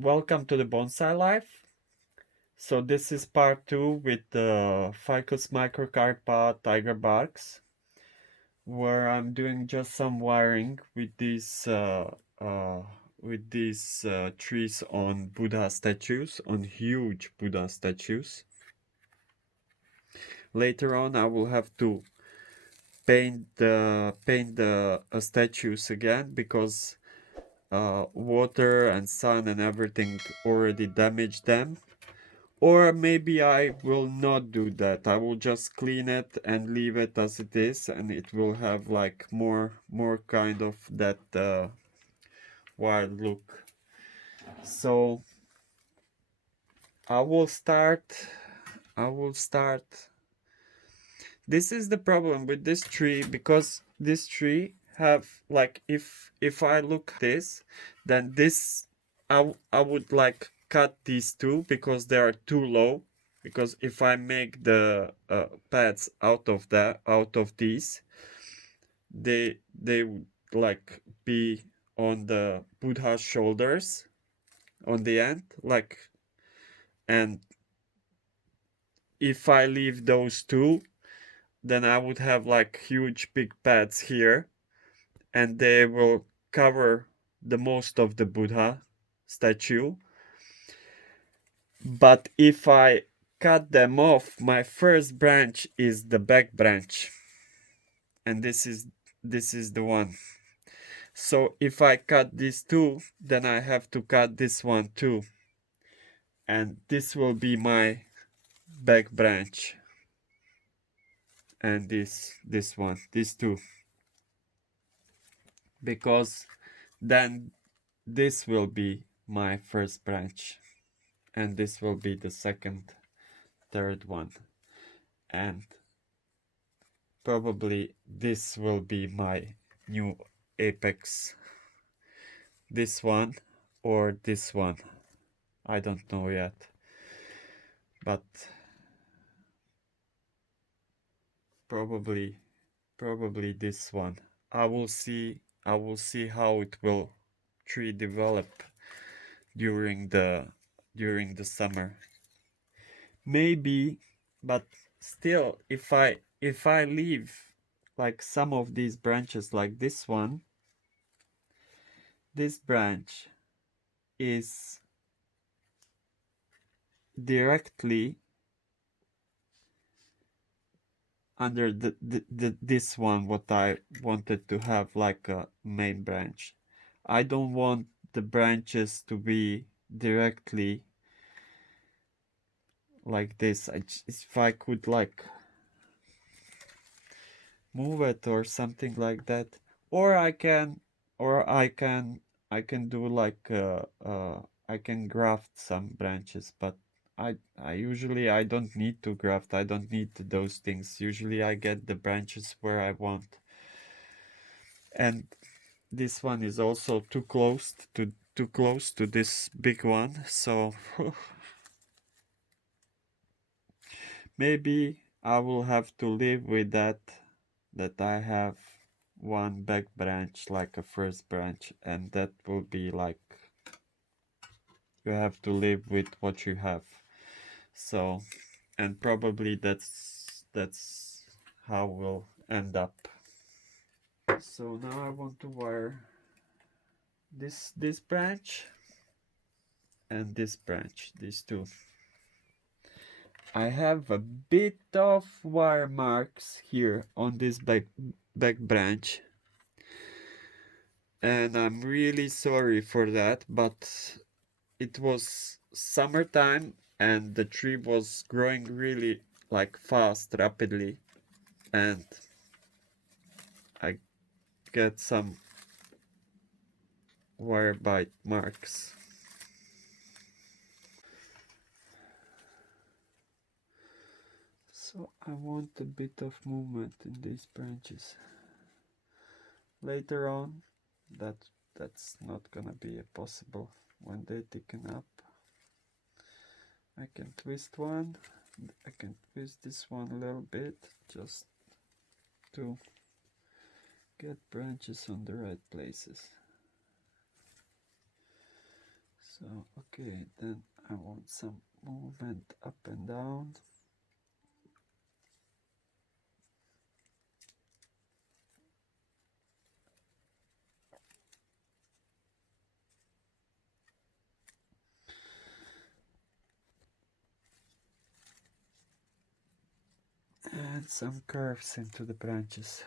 Welcome to the Bonsai Life. So this is part 2 with the Ficus microcarpa tiger barks, where I'm doing just some wiring with uh, these trees on Buddha statues, on huge Buddha statues. Later on, I will have to paint the statues again because water and sun and everything already damaged them. Or maybe I will not do that. I will just clean it and leave it as it is, and it will have like more kind of that wild look. So I will start. I will start. This is the problem with this tree because this tree have like if I look at this, then this I would like cut these two because they are too low. Because if I make the pads out of these, they would like be on the Buddha's shoulders on the end, like, and if I leave those two, then I would have like huge big pads here, and they will cover the most of the Buddha statue. But if I cut them off, my first branch is the back branch, and this is the one. So if I cut these two, then I have to cut this one too, and this will be my back branch, and this one, these two, because then this will be my first branch, and this will be the second, third one, and probably this will be my new apex, this one or this one, I don't know yet, but probably this one. I will see how it will tree develop during the summer. Maybe, but still, if I leave like some of these branches, like this one, this branch is directly under this one, what I wanted to have like a main branch. I don't want the branches to be directly like this. If I could like move it or something like that, or I can do like I can graft some branches, but I usually I don't need to graft. I don't need those things. Usually I get the branches where I want. And this one is also too close to this big one, so maybe I will have to live with that I have one back branch like a first branch, and that will be like you have to live with what you have. So, and probably that's how we'll end up. So now I want to wire this branch and this branch, these two. I have a bit of wire marks here on this back branch, and I'm really sorry for that, but it was summertime and the tree was growing really like fast, rapidly, and I get some wire bite marks. So I want a bit of movement in these branches. Later on, that's not gonna be possible when they thicken up. I can twist one. I can twist this one a little bit just to get branches on the right places. So, okay, then I want some movement up and down. And some curves into the branches.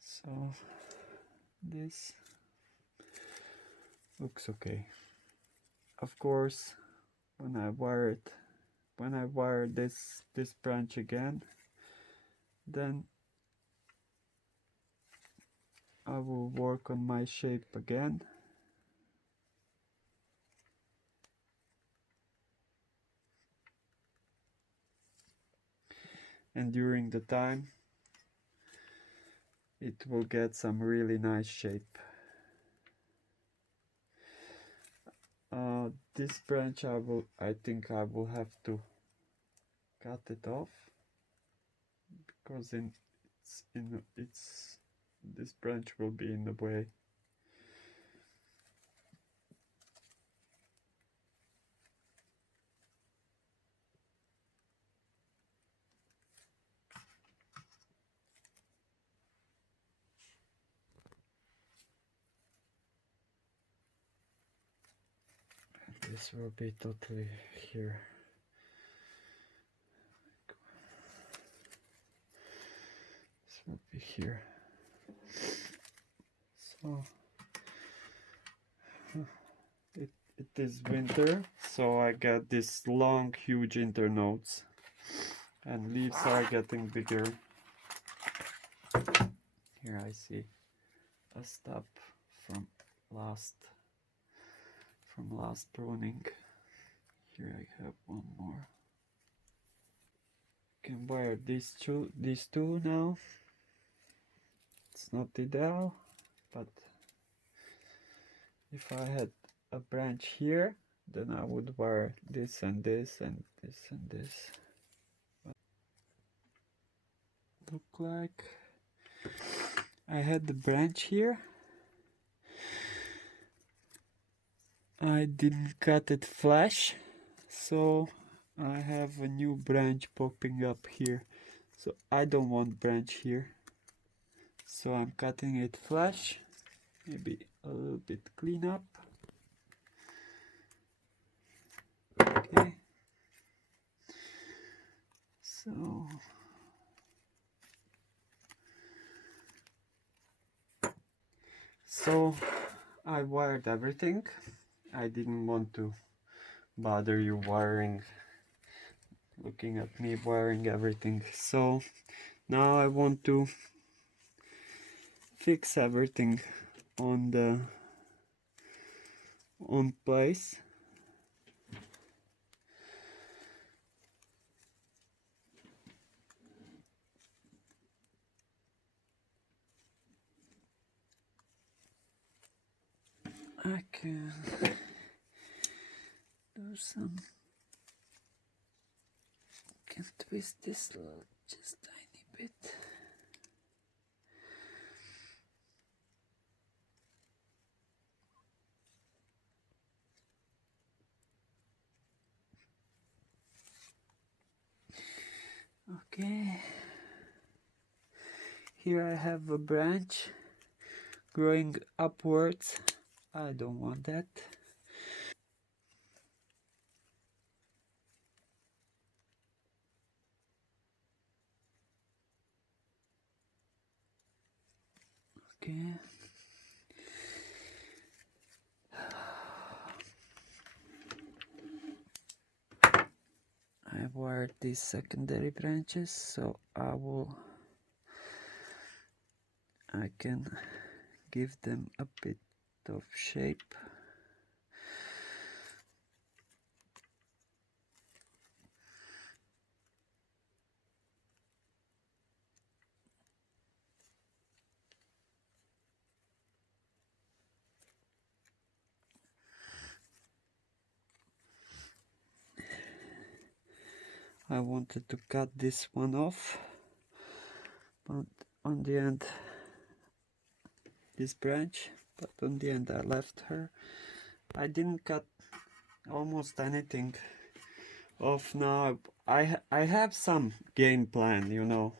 So this looks okay. Of course, when I wire this branch again, then I will work on my shape again. And during the time, it will get some really nice shape. This branch I think I will have to cut it off, because this branch will be in the way. This will be totally here. This will be here. So it is winter, so I got these long, huge internodes, and leaves are getting bigger. Here I see a stub from last pruning. Here I have one more. Can wire these two now. It's not ideal, but if I had a branch here, then I would wire this and this and this and this. Look like I had the branch here. I didn't cut it flush, so I have a new branch popping up here. So I don't want branch here, so I'm cutting it flush. Maybe a little bit clean up. Okay. So I wired everything. I didn't want to bother you looking at me wiring everything. So now I want to fix everything on place. I can do some, can twist this just tiny bit. Okay, here I have a branch growing upwards. I don't want that. Okay. I wired these secondary branches, so I can give them a bit of shape. I wanted to cut this one off, but on the end this branch, but on the end I left her. I didn't cut almost anything off now. I have some game plan, you know,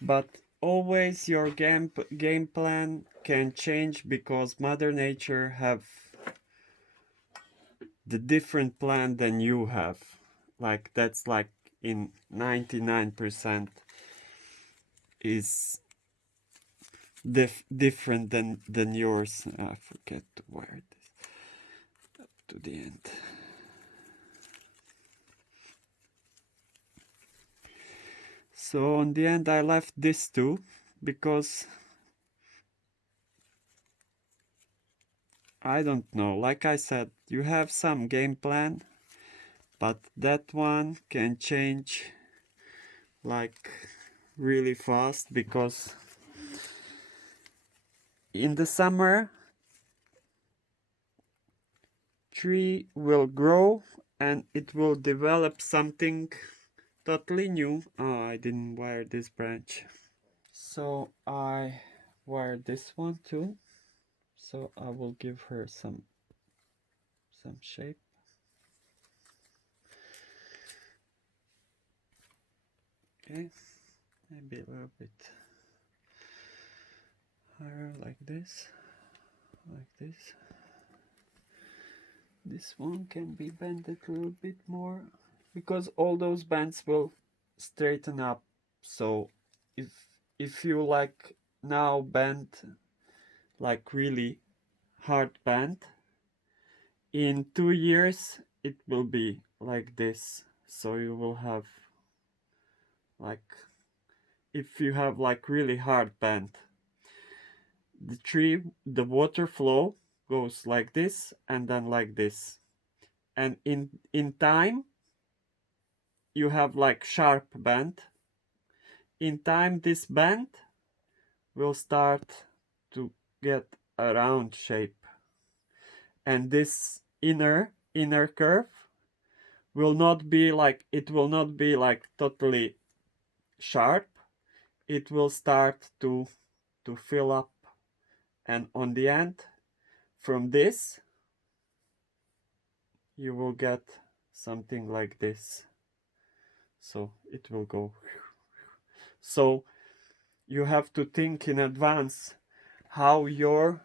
but always your game plan can change because Mother Nature have the different plan than you have. Like that's like in 99% is different than yours. I forget to wire this up to the end. So on the end I left this too because I don't know, like I said, you have some game plan, but that one can change like really fast because in the summer tree will grow and it will develop something totally new. Oh, I didn't wire this branch. So I wired this one too. So I will give her some shape. Okay, maybe a little bit higher like this, like this. This one can be bended a little bit more because all those bends will straighten up. So if you like now bend like really hard bend, in 2 years it will be like this. So you will have like, if you have like really hard bend, the tree, the water flow goes like this and then like this, and in time you have like sharp bend. In time this bend will start to get a round shape, and this inner curve will not be like, it will not be like totally sharp. It will start to fill up, and on the end from this you will get something like this. So it will go. So you have to think in advance how your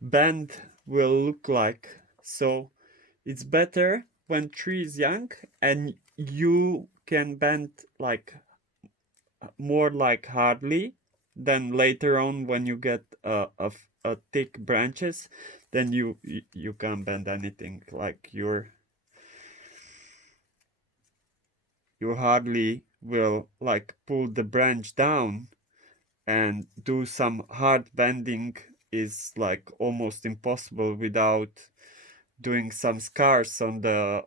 bend will look like. So it's better when tree is young and you can bend like more like hardly, than later on when you get a thick branches, then you can't bend anything. Like you hardly will like pull the branch down, and do some hard bending is like almost impossible without doing some scars on the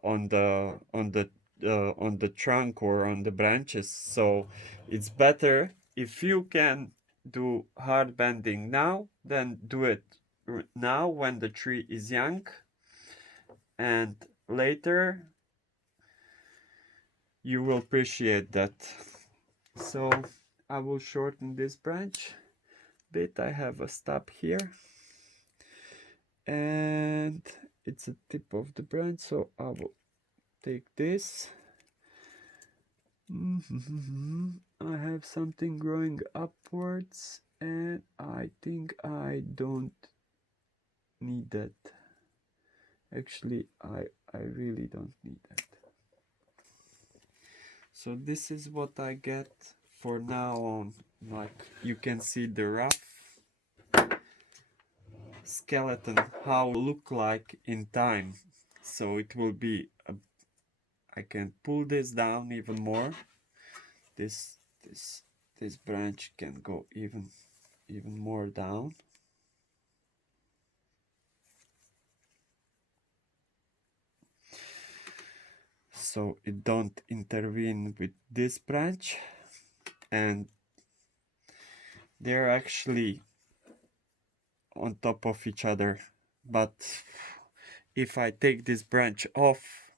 trunk or on the branches. So it's better if you can do hard bending now, then do it now when the tree is young, and later you will appreciate that. So I will shorten this branch a bit. I have a stop here and it's a tip of the branch, so I will take this. I have something growing upwards and I think I don't need that. Actually, I really don't need that. So this is what I get for now on. Like you can see the rough skeleton, how it will look like in time. So it will be I can pull this down even more. This branch can go even more down. So it don't intervene with this branch, and they're actually on top of each other. But if I take this branch off,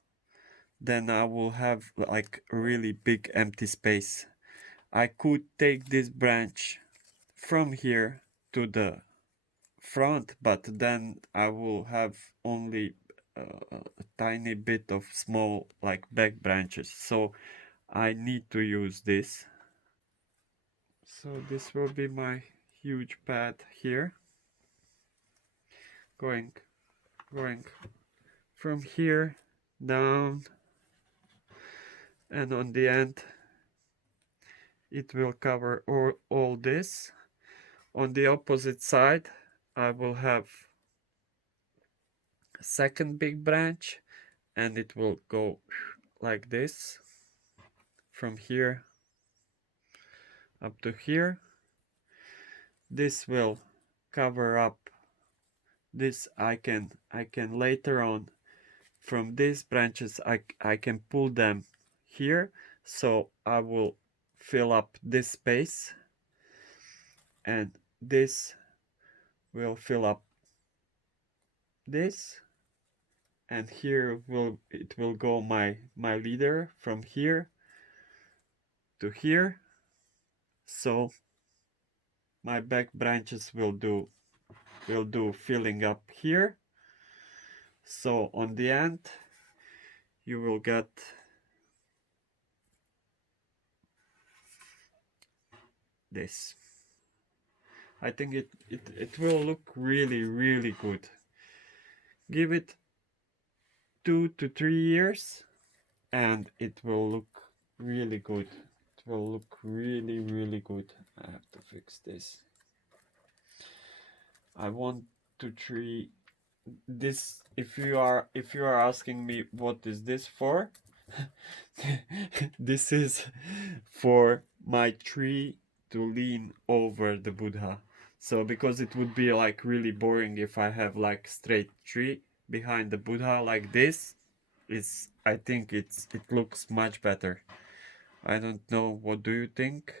then I will have like a really big empty space. I could take this branch from here to the front, but then I will have only a tiny bit of small like back branches, so I need to use this. So this will be my huge pad here, going from here down, and on the end it will cover all this. On the opposite side I will have a second big branch, and it will go like this from here up to here. This will cover up this. I can later on from these branches I can pull them here, so I will fill up this space, and this will fill up this, and here it will go my leader from here to here, so my back branches will do filling up here. So on the end you will get this. I think it will look really good. Give it 2 to 3 years and it will look really good. It will look really good. I have to fix this. I want to tree this. If you are asking me what is this for, this is for my tree to lean over the Buddha. So because it would be like really boring if I have like straight tree behind the Buddha like this. I think it looks much better. I don't know, what do you think?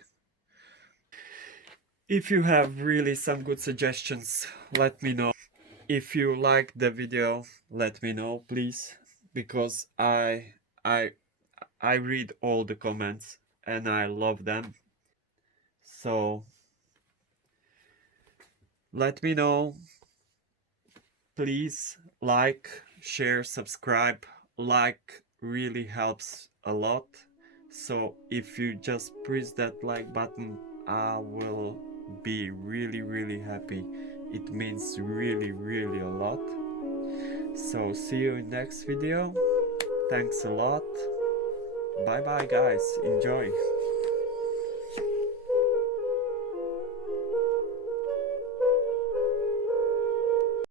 If you have really some good suggestions, let me know. If you like the video, let me know, please, because I read all the comments and I love them. So let me know. Please like, share, subscribe. Like really helps a lot. So if you just press that like button, I will be really happy. It means really a lot. So see you in next video. Thanks a lot. Bye bye guys. Enjoy.